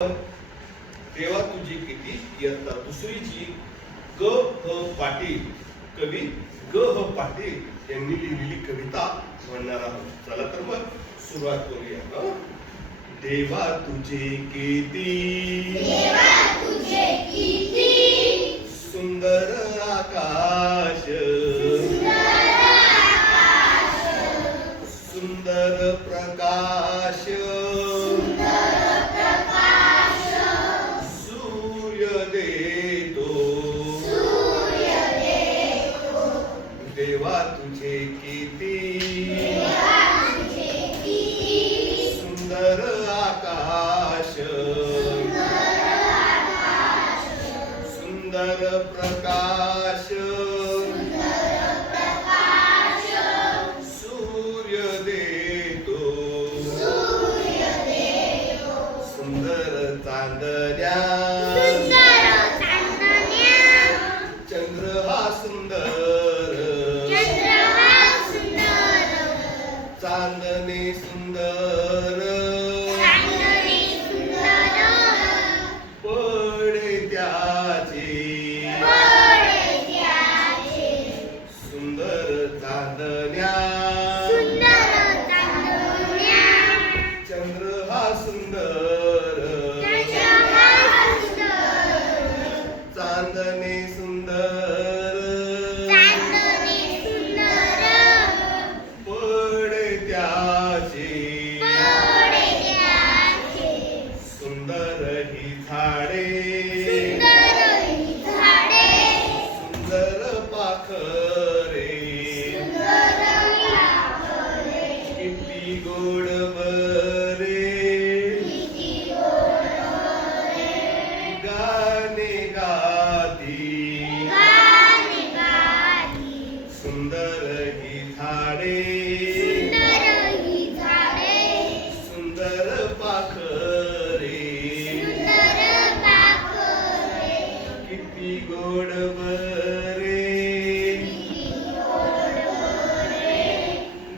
देवा तुझी किती इयत्ता दुसरीची ग ह पाटील कवी ग ह पाटील यांनी लिहिलेली कविता म्हणणार आहोत चला तर मग सुरुवात करूया? देवा तुझे किती सुंदर आकाश सुंदर प्रकाश सुंदर प्रकाश चंद्र हा सुंदर सुंदर ही झाडे. सुंदर पाखरे. किती गोड बरे.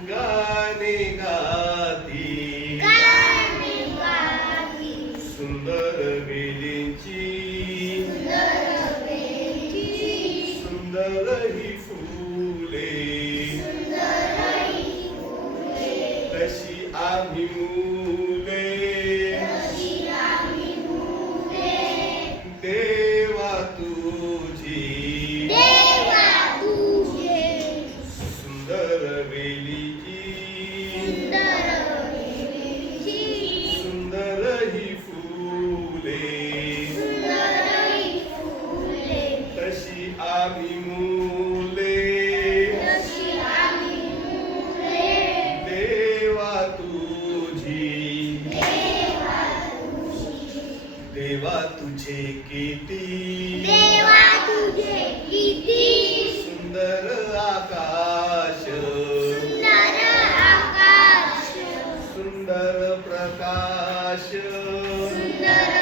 गाणे गाती. सुंदर वेलींची आम्ही मुले देवा तुझी सुंदर वेलीची ही सुंदर ही फुले। तशी आम्ही देवा तुझे किती देवा तुझे किती सुंदर आकाश. सुंदर आकाश. सुंदर प्रकाश. सुंदर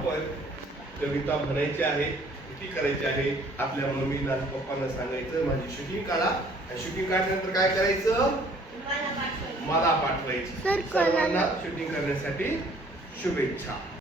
आपण कविता म्हणायची आहे किती करायची आहे. आपल्या मम्मीला आणि पप्पांना सांगायचं माझी शूटिंग काढा. आणि शूटिंग काढल्यानंतर काय करायचं? मला पाठवायची. सर्वांना शूटिंग करण्यासाठी शुभेच्छा.